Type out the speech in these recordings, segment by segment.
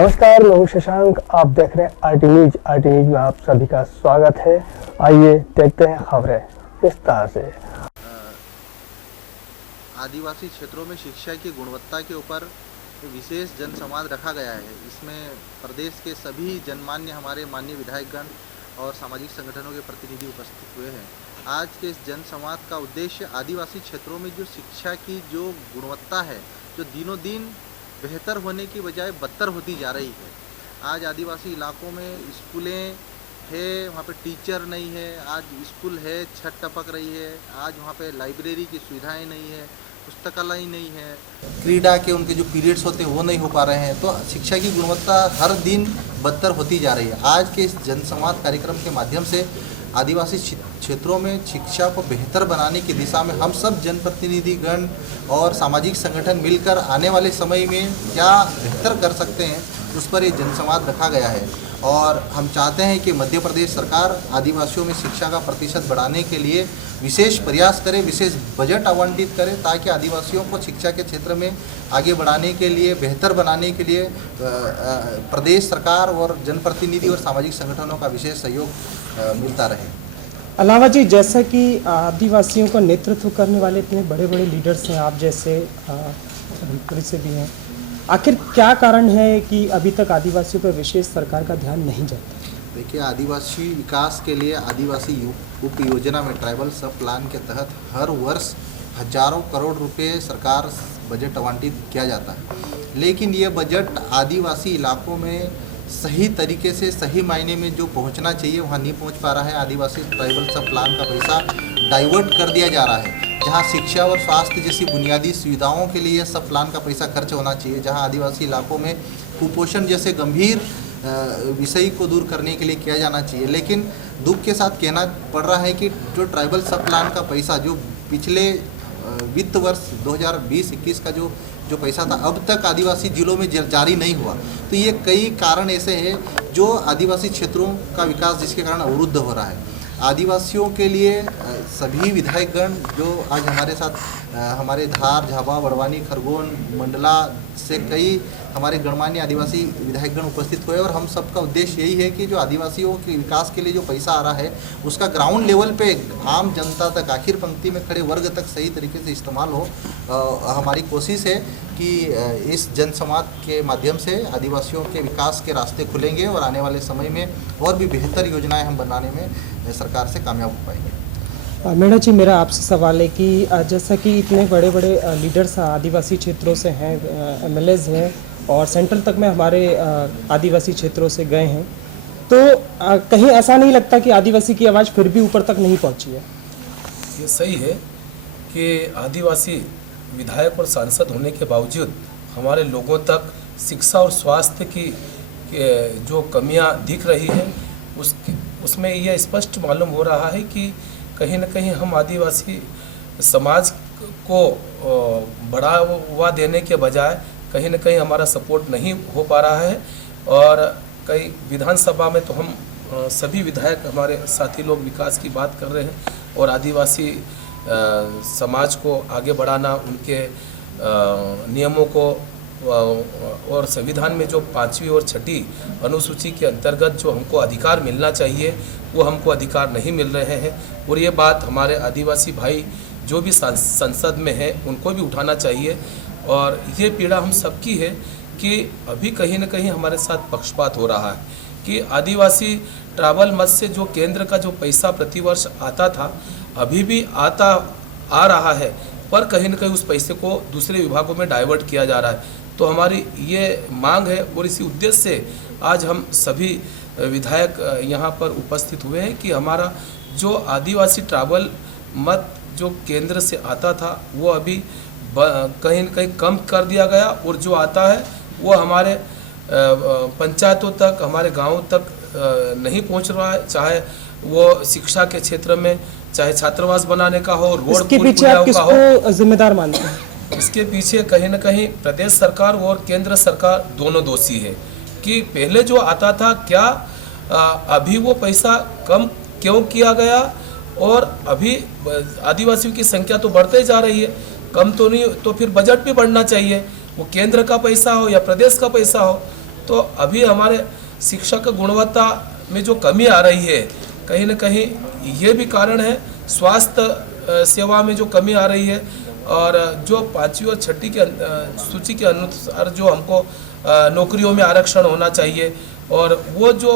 नमस्कार, मैं हूं शशांक। आप देख रहे हैं आरटी न्यूज। आरटी न्यूज में आप सभी का स्वागत है। आइए देखते हैं खबरें विस्तार से। आदिवासी क्षेत्रों में शिक्षा की गुणवत्ता के ऊपर विशेष जनसंवाद रखा गया है। इसमें प्रदेश के सभी जनमान्य हमारे माननीय विधायकगण और सामाजिक संगठनों के प्रतिनिधि उपस्थित हुए हैं। आज के इस जनसंवाद का उद्देश्य आदिवासी क्षेत्रों में जो शिक्षा की जो गुणवत्ता है, जो दिनों दिन बेहतर होने की बजाय बदतर होती जा रही है। आज आदिवासी इलाकों में स्कूलें है, वहाँ पे टीचर नहीं है। आज स्कूल है, छत टपक रही है। आज वहाँ पे लाइब्रेरी की सुविधाएं नहीं है, पुस्तकालय नहीं है, क्रीड़ा के उनके जो पीरियड्स होते हैं वो नहीं हो पा रहे हैं। तो शिक्षा की गुणवत्ता हर दिन बदतर होती जा रही है। आज के इस जनसंवाद कार्यक्रम के माध्यम से आदिवासी क्षेत्रों में शिक्षा को बेहतर बनाने की दिशा में हम सब जनप्रतिनिधिगण और सामाजिक संगठन मिलकर आने वाले समय में क्या बेहतर कर सकते हैं, उस पर ये जनसंवाद रखा गया है। और हम चाहते हैं कि मध्य प्रदेश सरकार आदिवासियों में शिक्षा का प्रतिशत बढ़ाने के लिए विशेष प्रयास करे, विशेष बजट आवंटित करे, ताकि आदिवासियों को शिक्षा के क्षेत्र में आगे बढ़ाने के लिए, बेहतर बनाने के लिए प्रदेश सरकार और जनप्रतिनिधि और सामाजिक संगठनों का विशेष सहयोग मिलता रहे। अलावा जी, जैसा कि आदिवासियों का नेतृत्व करने वाले इतने बड़े बड़े लीडर्स हैं, आप जैसे से भी हैं, आखिर क्या कारण है कि अभी तक आदिवासियों पर विशेष सरकार का ध्यान नहीं जाता? देखिए, आदिवासी विकास के लिए आदिवासी उप योजना में ट्राइबल सब प्लान के तहत हर वर्ष हजारों करोड़ रुपए सरकार बजट आवंटित किया जाता है। लेकिन ये बजट आदिवासी इलाकों में सही तरीके से, सही मायने में जो पहुंचना चाहिए वहाँ नहीं पहुंच पा रहा है। आदिवासी ट्राइबल सब प्लान का पैसा डाइवर्ट कर दिया जा रहा है। जहाँ शिक्षा और स्वास्थ्य जैसी बुनियादी सुविधाओं के लिए सब प्लान का पैसा खर्च होना चाहिए, जहाँ आदिवासी इलाकों में कुपोषण जैसे गंभीर विषय को दूर करने के लिए किया जाना चाहिए। लेकिन दुख के साथ कहना पड़ रहा है कि जो ट्राइबल सब प्लान का पैसा जो पिछले वित्त वर्ष 2020-21 का जो पैसा था, अब तक आदिवासी जिलों में जारी नहीं हुआ। तो ये कई कारण ऐसे हैं जो आदिवासी क्षेत्रों का विकास जिसके कारण अवरुद्ध हो रहा है। आदिवासियों के लिए सभी विधायकगण जो आज हमारे साथ हमारे धार, झाबा, बड़वानी, खरगोन, मंडला से कई हमारे गणमान्य आदिवासी विधायकगण उपस्थित हुए। और हम सबका उद्देश्य यही है कि जो आदिवासियों के विकास के लिए जो पैसा आ रहा है उसका ग्राउंड लेवल पे आम जनता तक, आखिर पंक्ति में खड़े वर्ग तक सही तरीके से इस्तेमाल हो। हमारी कोशिश है कि इस जनसंवाद के माध्यम से आदिवासियों के विकास के रास्ते खुलेंगे और आने वाले समय में और भी बेहतर योजनाएं हम बनाने में सरकार से कामयाब हो पाएंगे। मीणा जी, मेरा आपसे सवाल है कि जैसा कि इतने बड़े बड़े लीडर्स आदिवासी क्षेत्रों से हैं, एमएलएज हैं और सेंट्रल तक में हमारे आदिवासी क्षेत्रों से गए हैं, तो कहीं ऐसा नहीं लगता कि आदिवासी की आवाज़ फिर भी ऊपर तक नहीं पहुंची है? ये सही है कि आदिवासी विधायक और सांसद होने के बावजूद हमारे लोगों तक शिक्षा और स्वास्थ्य की जो कमियां दिख रही है, उसमें यह स्पष्ट मालूम हो रहा है कि कहीं न कहीं हम आदिवासी समाज को बढ़ावा देने के बजाय कहीं न कहीं हमारा सपोर्ट नहीं हो पा रहा है। और कई विधानसभा में तो हम सभी विधायक, हमारे साथी लोग विकास की बात कर रहे हैं और आदिवासी समाज को आगे बढ़ाना, उनके नियमों को और संविधान में जो 5वीं और 6ठी अनुसूची के अंतर्गत जो हमको अधिकार मिलना चाहिए वो हमको अधिकार नहीं मिल रहे हैं। और ये बात हमारे आदिवासी भाई जो भी संसद में है उनको भी उठाना चाहिए। और ये पीड़ा हम सबकी है कि अभी कहीं न कहीं हमारे साथ पक्षपात हो रहा है कि आदिवासी ट्रैवल मद से जो केंद्र का जो पैसा प्रतिवर्ष आता था, अभी भी आ रहा है, पर कहीं न कहीं उस पैसे को दूसरे विभागों में डाइवर्ट किया जा रहा है। तो हमारी ये मांग है और इसी उद्देश्य से आज हम सभी विधायक यहाँ पर उपस्थित हुए हैं कि हमारा जो आदिवासी ट्रैवल मद जो केंद्र से आता था वो अभी कहीं न कहीं कम कर दिया गया और जो आता है वो हमारे पंचायतों तक, हमारे गाँवों तक नहीं पहुँच रहा है। चाहे वो शिक्षा के क्षेत्र में, चाहे छात्रावास बनाने का हो, रोड इसके पीछे आप किसको जिम्मेदार मानते हैं? इसके पीछे कहीं न कहीं प्रदेश सरकार और केंद्र सरकार दोनों दोषी है कि पहले जो आता था क्या अभी वो पैसा कम क्यों किया गया, और अभी आदिवासियों की संख्या तो बढ़ते जा रही है, कम तो नहीं, तो फिर बजट भी बढ़ना चाहिए, वो केंद्र का पैसा हो या प्रदेश का पैसा हो। तो अभी हमारे शिक्षा की गुणवत्ता में जो कमी आ रही है, कहीं न कहीं ये भी कारण है। स्वास्थ्य सेवा में जो कमी आ रही है, और जो 5वीं और 6ठी के सूची के अनुसार जो हमको नौकरियों में आरक्षण होना चाहिए, और वो जो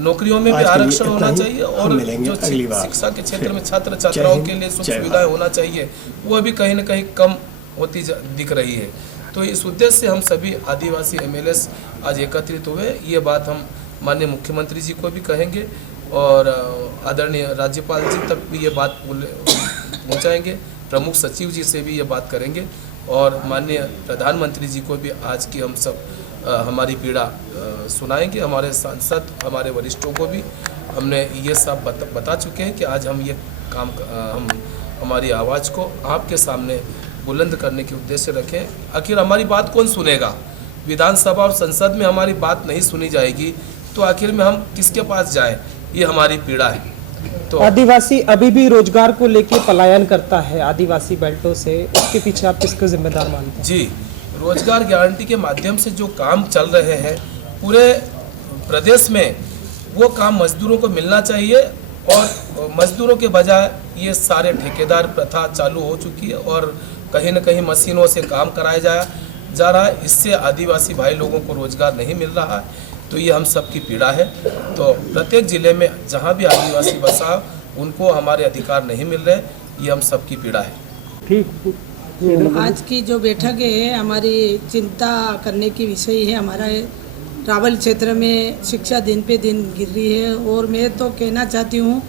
नौकरियों में भी आरक्षण होना चाहिए, और जो शिक्षा के क्षेत्र में छात्र छात्राओं के लिए सुख सुविधाएं होना चाहिए, वो भी कहीं न कहीं कम होती दिख रही है। तो इस उद्देश्य से हम सभी आदिवासी MLAs आज एकत्रित हुए। ये बात हम माननीय मुख्यमंत्री जी को भी कहेंगे, और आदरणीय राज्यपाल जी तक भी ये बात पहुँचाएंगे, प्रमुख सचिव जी से भी ये बात करेंगे, और माननीय प्रधानमंत्री जी को भी आज की हम सब हमारी पीड़ा सुनाएंगे। हमारे सांसद, हमारे वरिष्ठों को भी हमने ये सब बता चुके हैं कि आज हम ये काम हम हमारी आवाज़ को आपके सामने बुलंद करने के उद्देश्य रखें। आखिर हमारी बात कौन सुनेगा? विधानसभा और संसद में हमारी बात नहीं सुनी जाएगी तो आखिर में हम किसके पास जाएं? ये हमारी पीड़ा है। तो आदिवासी अभी भी रोजगार को लेके पलायन करता है आदिवासी बेल्टों से, उसके पीछे आप किसको जिम्मेदार मानते हैं? जी, रोजगार गारंटी के माध्यम से जो काम चल रहे हैं पूरे प्रदेश में, वो काम मजदूरों को मिलना चाहिए, और मजदूरों के बजाय ये सारे ठेकेदार प्रथा चालू हो चुकी है, और कहीं न कहीं मशीनों से काम कराया जा रहा है। इससे आदिवासी भाई लोगों को रोजगार नहीं मिल रहा है। तो ये हम सब की पीड़ा है। तो प्रत्येक ज़िले में जहाँ भी आदिवासी बसा, उनको हमारे अधिकार नहीं मिल रहे, ये हम सब की पीड़ा है। ठीक। आज की जो बैठक है हमारी चिंता करने की विषय है। हमारा रावल क्षेत्र में शिक्षा दिन पे दिन गिर रही है, और मैं तो कहना चाहती हूँ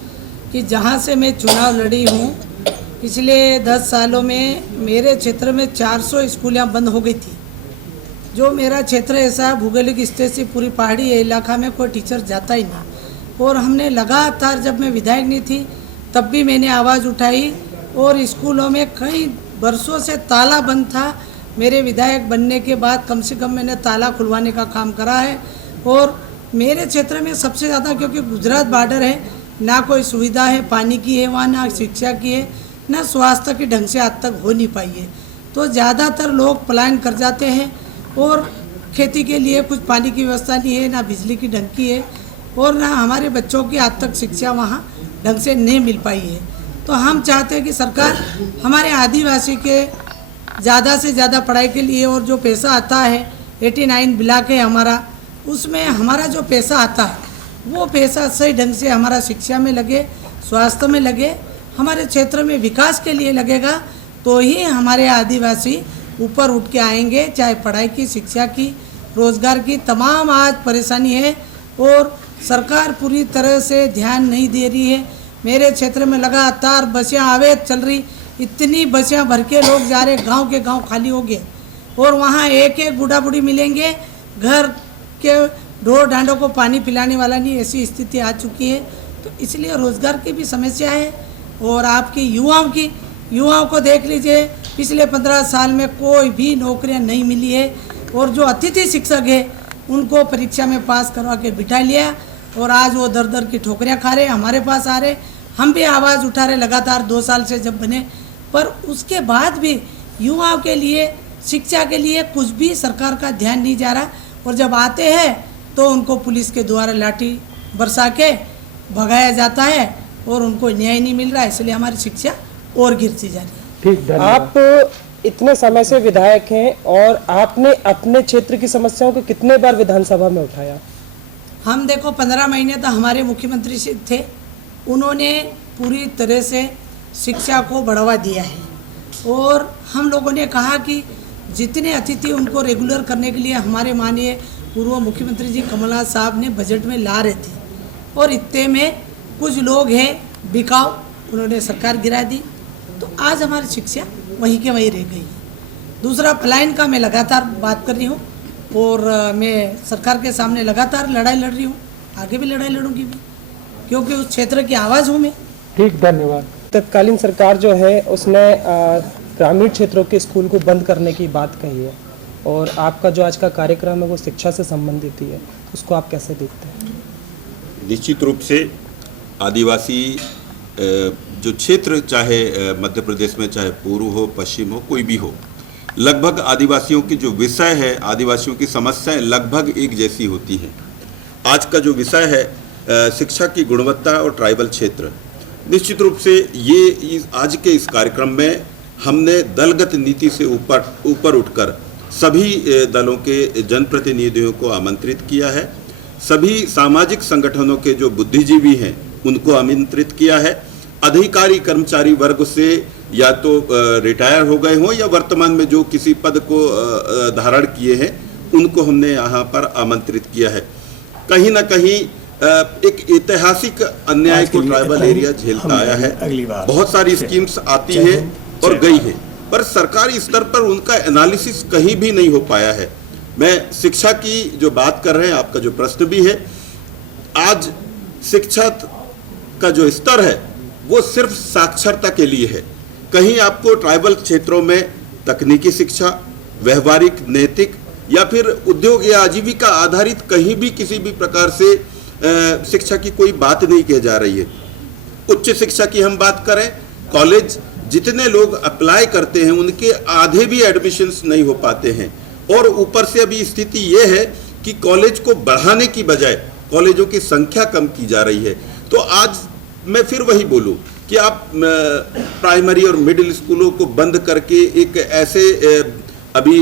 कि जहाँ से मैं चुनाव लड़ी हूँ, पिछले 10 सालों में मेरे क्षेत्र में 400 स्कूलें बंद हो गई थी। जो मेरा क्षेत्र ऐसा भौगोलिक स्थिति से पूरी पहाड़ी इलाका में कोई टीचर जाता ही ना, और हमने लगातार, जब मैं विधायक नहीं थी तब भी मैंने आवाज़ उठाई, और स्कूलों में कई वर्षों से ताला बंद था। मेरे विधायक बनने के बाद कम से कम मैंने ताला खुलवाने का काम करा है। और मेरे क्षेत्र में सबसे ज़्यादा, क्योंकि गुजरात बॉर्डर है, ना कोई सुविधा है पानी की है वहाँ, ना शिक्षा की है, ना स्वास्थ्य की ढंग से आज तक हो नहीं पाई है। तो ज़्यादातर लोग पलायन कर जाते हैं, और खेती के लिए कुछ पानी की व्यवस्था नहीं है, ना बिजली की ढंग की है, और ना हमारे बच्चों की आज तक शिक्षा वहाँ ढंग से नहीं मिल पाई है। तो हम चाहते हैं कि सरकार हमारे आदिवासी के ज़्यादा से ज़्यादा पढ़ाई के लिए, और जो पैसा आता है 89 ब्लॉक है हमारा, उसमें हमारा जो पैसा आता है वो पैसा सही ढंग से हमारा शिक्षा में लगे, स्वास्थ्य में लगे, हमारे क्षेत्र में विकास के लिए लगेगा, तो ही हमारे आदिवासी ऊपर उठ के आएंगे। चाहे पढ़ाई की, शिक्षा की, रोज़गार की, तमाम आज परेशानी है, और सरकार पूरी तरह से ध्यान नहीं दे रही है। मेरे क्षेत्र में लगातार बसें अवैध चल रही, इतनी बसें भर के लोग जा रहे, गांव के गांव खाली हो गए, और वहाँ एक एक बूढ़ा बूढ़ी मिलेंगे, घर के ढोर ढांडों को पानी पिलाने वाला नहीं, ऐसी स्थिति आ चुकी है। तो इसलिए रोज़गार की भी समस्या है, और आपकी युवाओं को देख लीजिए, पिछले 15 साल में कोई भी नौकरियां नहीं मिली है, और जो अतिथि शिक्षक है उनको परीक्षा में पास करवा के बिठा लिया, और आज वो दर दर की ठोकरियां खा रहे, हमारे पास आ रहे। हम भी आवाज़ उठा रहे लगातार 2 साल से जब बने, पर उसके बाद भी युवाओं के लिए, शिक्षा के लिए कुछ भी सरकार का ध्यान नहीं जा रहा, और जब आते हैं तो उनको पुलिस के द्वारा लाठी बरसा के भगाया जाता है, और उनको न्याय नहीं मिल रहा है। इसलिए हमारी शिक्षा और गिरती जा रही है। ठीक, धन्यवाद। आप इतने समय से विधायक हैं, और आपने अपने क्षेत्र की समस्याओं को कितने बार विधानसभा में उठाया? हम देखो 15 महीने तो हमारे मुख्यमंत्री थे, उन्होंने पूरी तरह से शिक्षा को बढ़ावा दिया है, और हम लोगों ने कहा कि जितने अतिथि उनको रेगुलर करने के लिए हमारे माननीय पूर्व मुख्यमंत्री जी कमलनाथ साहब ने बजट में ला रहे थे, और इतने में कुछ लोग हैं बिकाऊ, उन्होंने सरकार गिरा दी। तो आज हमारी शिक्षा वहीं के वहीं रह गई है। दूसरा, पलायन का मैं लगातार बात कर रही हूँ, और मैं सरकार के सामने लगातार लड़ाई लड़ रही हूँ, आगे भी लड़ाई लड़ूंगी मैं, क्योंकि उस क्षेत्र की आवाज़ हूँ मैं। ठीक, धन्यवाद। तत्कालीन सरकार जो है उसने ग्रामीण क्षेत्रों के स्कूल को बंद करने की बात कही है, और आपका जो आज का कार्यक्रम है वो शिक्षा से संबंधित ही है, उसको आप कैसे देखते हैं? निश्चित रूप से आदिवासी जो क्षेत्र, चाहे मध्य प्रदेश में, चाहे पूर्व हो, पश्चिम हो, कोई भी हो, लगभग आदिवासियों की जो विषय है, आदिवासियों की समस्याएं लगभग एक जैसी होती हैं। आज का जो विषय है शिक्षा की गुणवत्ता और ट्राइबल क्षेत्र, निश्चित रूप से ये आज के इस कार्यक्रम में हमने दलगत नीति से ऊपर उठकर सभी दलों के जनप्रतिनिधियों को आमंत्रित किया है। सभी सामाजिक संगठनों के जो बुद्धिजीवी हैं उनको आमंत्रित किया है। अधिकारी कर्मचारी वर्ग से या तो रिटायर हो गए हों या वर्तमान में जो किसी पद को धारण किए हैं उनको हमने यहाँ पर आमंत्रित किया है। कहीं ना कहीं एक ऐतिहासिक अन्याय को ट्राइबल एरिया झेलता आया है। बहुत सारी स्कीम्स आती है और गई है, पर सरकारी स्तर पर उनका एनालिसिस कहीं भी नहीं हो पाया है। मैं शिक्षा की जो बात कर रहे हैं, आपका जो प्रश्न भी है, आज शिक्षा का जो स्तर है वो सिर्फ साक्षरता के लिए है। कहीं आपको ट्राइबल क्षेत्रों में तकनीकी शिक्षा, व्यवहारिक, नैतिक या फिर उद्योग या आजीविका आधारित कहीं भी किसी भी प्रकार से शिक्षा की कोई बात नहीं की जा रही है। उच्च शिक्षा की हम बात करें, कॉलेज जितने लोग अप्लाई करते हैं उनके आधे भी एडमिशन्स नहीं हो पाते हैं, और ऊपर से अभी स्थिति ये है कि कॉलेज को बढ़ाने की बजाय कॉलेजों की संख्या कम की जा रही है। तो आज मैं फिर वही बोलूं कि आप प्राइमरी और मिडिल स्कूलों को बंद करके एक ऐसे अभी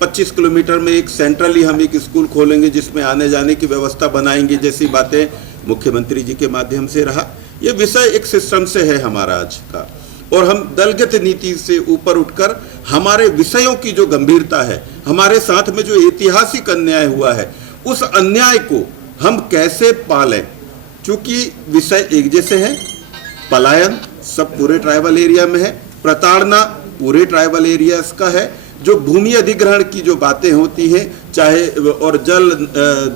25 किलोमीटर में एक सेंट्रली हम एक स्कूल खोलेंगे जिसमें आने जाने की व्यवस्था बनाएंगे, जैसी बातें मुख्यमंत्री जी के माध्यम से रहा। ये विषय एक सिस्टम से है हमारा आज का, और हम दलगत नीति से ऊपर उठकर हमारे विषयों की जो गंभीरता है, हमारे साथ में जो ऐतिहासिक अन्याय हुआ है, उस अन्याय को हम कैसे पालें। चूंकि विषय एक जैसे हैं, पलायन सब पूरे ट्राइबल एरिया में है, प्रताड़ना पूरे ट्राइबल एरियाज का है, जो भूमि अधिग्रहण की जो बातें होती हैं, चाहे और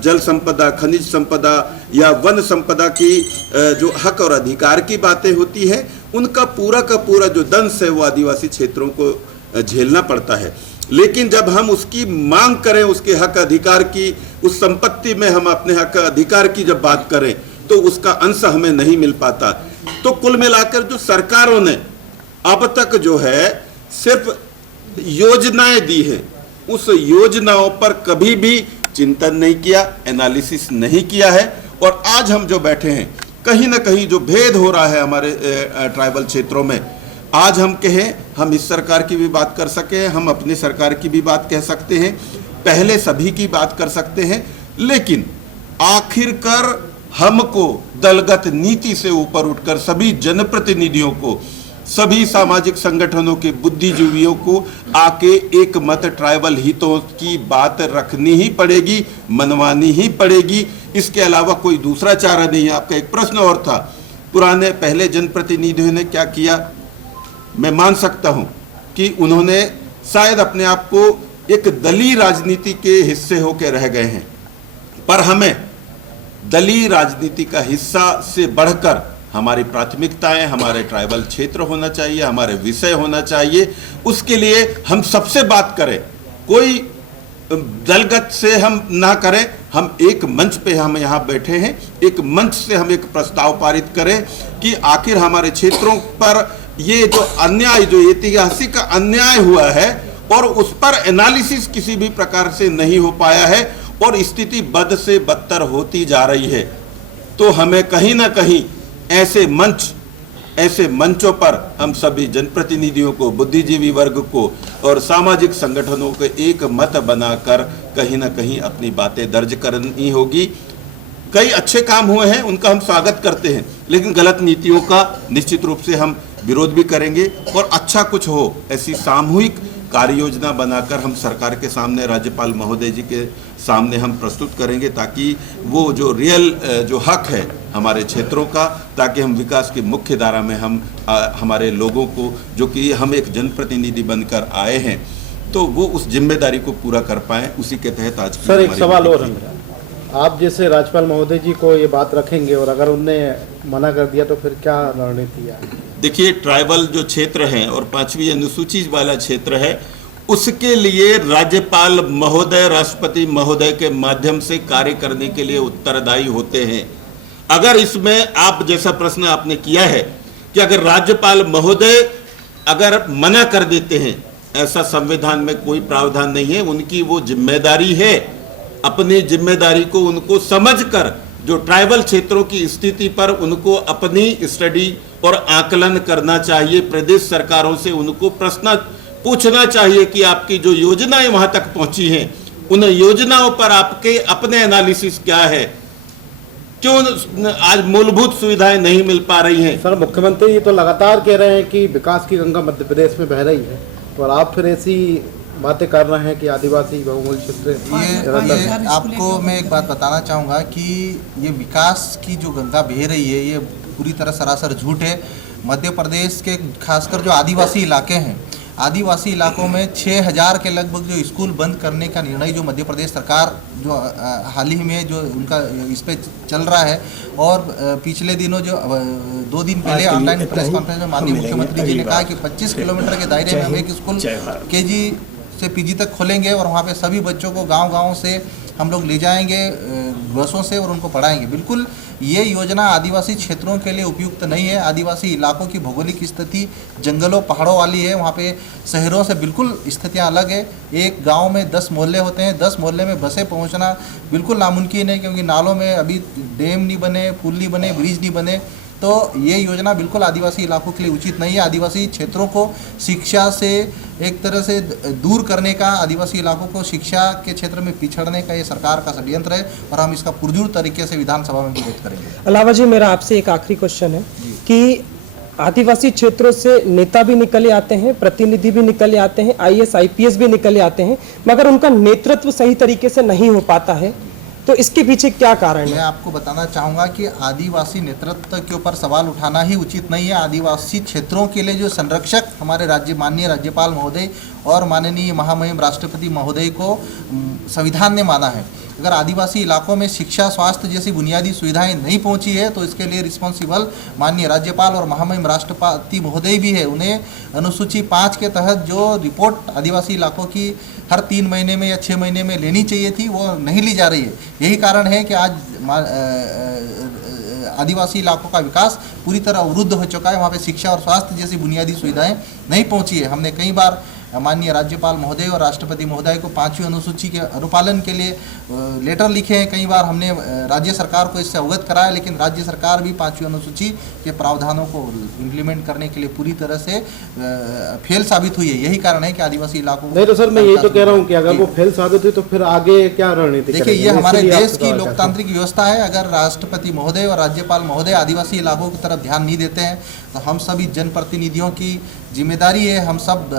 जल संपदा, खनिज संपदा या वन संपदा की जो हक और अधिकार की बातें होती हैं, उनका पूरा का पूरा जो दंश है वो आदिवासी क्षेत्रों को झेलना पड़ता है। लेकिन जब हम उसकी मांग करें, उसके हक अधिकार की, उस संपत्ति में हम अपने हक अधिकार की जब बात करें तो उसका अंश हमें नहीं मिल पाता। तो कुल मिलाकर जो सरकारों ने अब तक जो है सिर्फ योजनाएं दी है, उस योजनाओं पर कभी भी चिंतन नहीं किया, एनालिसिस नहीं किया है। और आज हम जो बैठे हैं, कहीं ना कहीं जो भेद हो रहा है हमारे ट्राइबल क्षेत्रों में, आज हम कहें, हम इस सरकार की भी बात कर सके, हम अपनी सरकार की भी बात कह सकते हैं, पहले सभी की बात कर सकते हैं, लेकिन आखिरकार हमको दलगत नीति से ऊपर उठकर सभी जनप्रतिनिधियों को, सभी सामाजिक संगठनों के बुद्धिजीवियों को आके एक मत ट्राइबल हितों की बात रखनी ही पड़ेगी, मनवानी ही पड़ेगी। इसके अलावा कोई दूसरा चारा नहीं है। आपका एक प्रश्न और था, पुराने पहले जनप्रतिनिधियों ने क्या किया। मैं मान सकता हूं कि उन्होंने शायद अपने आप को एक दलीय राजनीति के हिस्से होकर रह गए हैं, पर हमें दलीय राजनीति का हिस्सा से बढ़कर हमारी प्राथमिकताएं, हमारे ट्राइबल क्षेत्र होना चाहिए, हमारे विषय होना चाहिए। उसके लिए हम सबसे बात करें, कोई दलगत से हम ना करें, हम एक मंच पे हम यहाँ बैठे हैं, एक मंच से हम एक प्रस्ताव पारित करें कि आखिर हमारे क्षेत्रों पर ये जो अन्याय, जो ऐतिहासिक अन्याय हुआ है और उस पर एनालिसिस किसी भी प्रकार से नहीं हो पाया है और स्थिति बद से बदतर होती जा रही है। तो हमें कहीं ना कहीं ऐसे मंचों पर हम सभी जनप्रतिनिधियों को, बुद्धिजीवी वर्ग को और सामाजिक संगठनों को एक मत बनाकर कहीं ना कहीं अपनी बातें दर्ज करनी होगी। कई अच्छे काम हुए हैं, उनका हम स्वागत करते हैं, लेकिन गलत नीतियों का निश्चित रूप से हम विरोध भी करेंगे। और अच्छा कुछ हो, ऐसी सामूहिक कार्य योजना बनाकर हम सरकार के सामने, राज्यपाल महोदय जी के सामने हम प्रस्तुत करेंगे, ताकि वो जो रियल जो हक है हमारे क्षेत्रों का, ताकि हम विकास की मुख्य धारा में हम हमारे लोगों को, जो कि हम एक जनप्रतिनिधि बनकर आए हैं, तो वो उस जिम्मेदारी को पूरा कर पाएं। उसी के तहत आज सर एक सवाल और है, आप जैसे राज्यपाल महोदय जी को ये बात रखेंगे और अगर उनने मना कर दिया तो फिर क्या रणनीति है? देखिए, ट्राइबल जो क्षेत्र है और 5वीं अनुसूची वाला क्षेत्र है, उसके लिए राज्यपाल महोदय, राष्ट्रपति महोदय के माध्यम से कार्य करने के लिए उत्तरदायी होते हैं। अगर इसमें आप जैसा प्रश्न आपने किया है कि अगर राज्यपाल महोदय अगर मना कर देते हैं ऐसा संविधान में कोई प्रावधान नहीं है। उनकी वो जिम्मेदारी है, अपनी जिम्मेदारी को उनको समझकर जो ट्राइबल क्षेत्रों की स्थिति पर उनको अपनी स्टडी और आकलन करना चाहिए। प्रदेश सरकारों से उनको प्रश्न पूछना चाहिए कि आपकी जो योजनाएं वहां तक पहुंची हैं, उन योजनाओं पर आपके अपने एनालिसिस क्या है, क्यों आज मूलभूत सुविधाएं नहीं मिल पा रही हैं। सर, मुख्यमंत्री जी तो लगातार कह रहे हैं कि विकास की गंगा मध्य प्रदेश में बह रही है, और आप फिर ऐसी बातें कर रहे हैं कि आदिवासी बहुमूल्य क्षेत्र ये आपको मैं एक बात बताना चाहूँगा कि ये विकास की जो गंगा बह रही है ये पूरी तरह सरासर झूठ है। मध्य प्रदेश के खासकर जो आदिवासी इलाके हैं, आदिवासी इलाकों में 6000 के लगभग जो स्कूल बंद करने का निर्णय जो मध्य प्रदेश सरकार जो हाल ही में जो उनका इस पे चल रहा है, और पिछले दिनों जो 2 दिन पहले ऑनलाइन प्रेस कॉन्फ्रेंस में माननीय मुख्यमंत्री जी ने कहा कि 25 किलोमीटर के दायरे में हम एक स्कूल केजी से पीजी तक खोलेंगे और वहाँ पे सभी बच्चों को गांव-गांव से हम लोग ले जाएंगे बसों से और उनको पढ़ाएंगे। बिल्कुल ये योजना आदिवासी क्षेत्रों के लिए उपयुक्त नहीं है। आदिवासी इलाकों की भौगोलिक स्थिति जंगलों पहाड़ों वाली है, वहाँ पे शहरों से बिल्कुल स्थितियाँ अलग है। एक गांव में 10 मोहल्ले होते हैं, 10 मोहल्ले में बसें पहुँचना बिल्कुल नामुमकिन है, क्योंकि नालों में अभी डैम नहीं बने, पुल नहीं बने, ब्रिज नहीं बने। तो ये योजना बिल्कुल आदिवासी इलाकों के लिए उचित नहीं है। आदिवासी क्षेत्रों को शिक्षा से एक तरह से दूर करने का, आदिवासी इलाकों को शिक्षा के क्षेत्र में पिछड़ने का ये सरकार का षड्यंत्र है, और हम इसका पुरजोर तरीके से विधानसभा में विरोध करेंगे। अलावा जी, मेरा आपसे एक आखिरी क्वेश्चन है कि आदिवासी क्षेत्रों से नेता भी निकले आते हैं, प्रतिनिधि भी निकले आते हैं, IAS IPS भी निकले आते हैं, मगर उनका नेतृत्व सही तरीके से नहीं हो पाता है, तो इसके पीछे क्या कारण मैं है? आपको बताना चाहूँगा कि आदिवासी नेतृत्व के ऊपर सवाल उठाना ही उचित नहीं है। आदिवासी क्षेत्रों के लिए जो संरक्षक हमारे माननीय राज्यपाल महोदय और माननीय महामहिम राष्ट्रपति महोदय को संविधान ने माना है। अगर आदिवासी इलाकों में शिक्षा, स्वास्थ्य जैसी बुनियादी सुविधाएं नहीं पहुंची है तो इसके लिए रिस्पॉन्सिबल माननीय राज्यपाल और महामहिम राष्ट्रपति महोदय भी है। उन्हें अनुसूची 5 के तहत जो रिपोर्ट आदिवासी इलाकों की हर 3 महीने में या 6 महीने में लेनी चाहिए थी, वो नहीं ली जा रही है। यही कारण है कि आज आदिवासी इलाकों का विकास पूरी तरह अवरुद्ध हो चुका है। वहाँ पे शिक्षा और स्वास्थ्य जैसी बुनियादी सुविधाएं नहीं पहुँची है। हमने कई बार माननीय राज्यपाल महोदय और राष्ट्रपति महोदय को 5वीं अनुसूची के अनुपालन के लिए लेटर लिखे हैं। कई बार हमने राज्य सरकार को इससे अवगत कराया, लेकिन राज्य सरकार भी 5वीं अनुसूची के प्रावधानों को इम्प्लीमेंट करने के लिए पूरी तरह से फेल साबित हुई है। यही कारण है कि आदिवासी इलाकों नहीं तो सर, मैं यही तो कह रहा हूँ कि अगर वो फेल साबित हुई तो फिर आगे क्या रणनीति? देखिए, ये हमारे देश की लोकतांत्रिक व्यवस्था है। अगर राष्ट्रपति महोदय और राज्यपाल महोदय आदिवासी इलाकों की तरफ ध्यान नहीं देते हैं तो हम सभी जनप्रतिनिधियों की जिम्मेदारी है, हम सब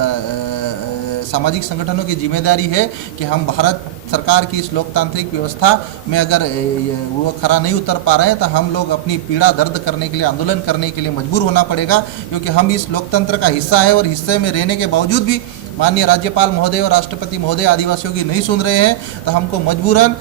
सामाजिक संगठनों की जिम्मेदारी है कि हम भारत सरकार की इस लोकतांत्रिक व्यवस्था में अगर वो खरा नहीं उतर पा रहे हैं तो हम लोग अपनी पीड़ा दर्द करने के लिए, आंदोलन करने के लिए मजबूर होना पड़ेगा, क्योंकि हम इस लोकतंत्र का हिस्सा है। और हिस्से में रहने के बावजूद भी माननीय राज्यपाल महोदय और राष्ट्रपति महोदय आदिवासियों की नहीं सुन रहे हैं, तो हमको मजबूरन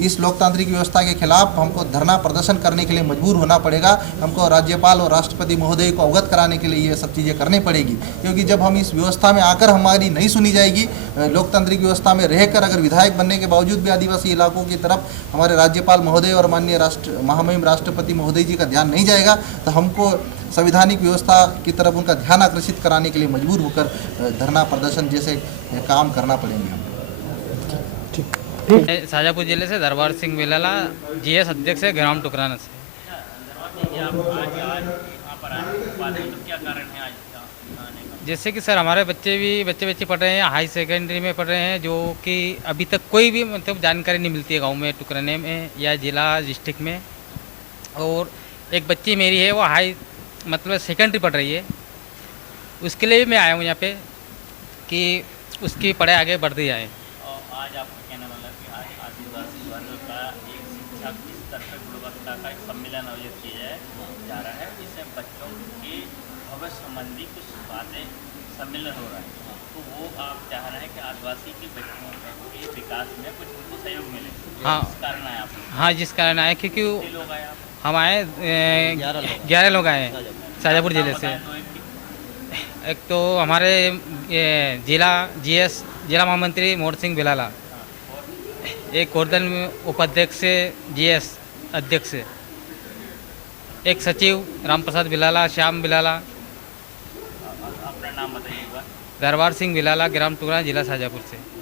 इस लोकतांत्रिक व्यवस्था के खिलाफ हमको धरना प्रदर्शन करने के लिए मजबूर होना पड़ेगा। हमको राज्यपाल और राष्ट्रपति महोदय को अवगत कराने के लिए ये सब चीज़ें करनी पड़ेगी, क्योंकि जब हम इस व्यवस्था में आकर हमारी नहीं सुनी जाएगी, लोकतांत्रिक व्यवस्था में रहकर अगर विधायक बनने के बावजूद भी आदिवासी इलाकों की तरफ हमारे राज्यपाल महोदय और माननीय महामहिम राष्ट्रपति महोदय जी का ध्यान नहीं जाएगा, तो हमको संवैधानिक व्यवस्था की तरफ उनका ध्यान आकर्षित कराने के लिए मजबूर होकर धरना प्रदर्शन जैसे काम करना पड़ेंगे हम। शाजापुर जिले से दरबार सिंह बिलाला, GS अध्यक्ष है, ग्राम टुकराना से। जैसे कि सर हमारे बच्चे पढ़ रहे हैं, हाई सेकेंडरी में पढ़ रहे हैं, जो कि अभी तक कोई भी मतलब जानकारी नहीं मिलती है गांव में, टुकराने में या जिला डिस्ट्रिक्ट में। और एक बच्ची मेरी है, वो हाई मतलब सेकेंडरी पढ़ रही है। उसके लिए भी मैं आया हूँ यहाँ पे कि उसकी पढ़ाई आगे बढ़ती जाए। आज आपका कहने वाला कि आज आदिवासी वर्ग का एक शिक्षा की स्तर पर गुणवत्ता का एक सम्मेलन आयोजित किया जा रहा है, जिसमें बच्चों के भविष्य संबंधी कुछ बातें सम्मेलन हो रहा है। तो वो आप चाह रहे हैं कि आदिवासी के बच्चों के विकास में कुछ उनको सहयोग मिले। हाँ, जिस कारण आए आप? हाँ, जिस कारण आए, क्योंकि लोग आए आप? हम आए 11 लोग आए शाजापुर जिले से। एक तो हमारे जिला GS जिला महामंत्री मोहर सिंह बिलाला, एक गोर्धन उपाध्यक्ष से GS अध्यक्ष, एक सचिव राम प्रसाद बिलाला, श्याम बिलाला, अपना नाम बताइएगा। दरबार सिंह बिलाला, ग्राम टुकरा, जिला शाजापुर से।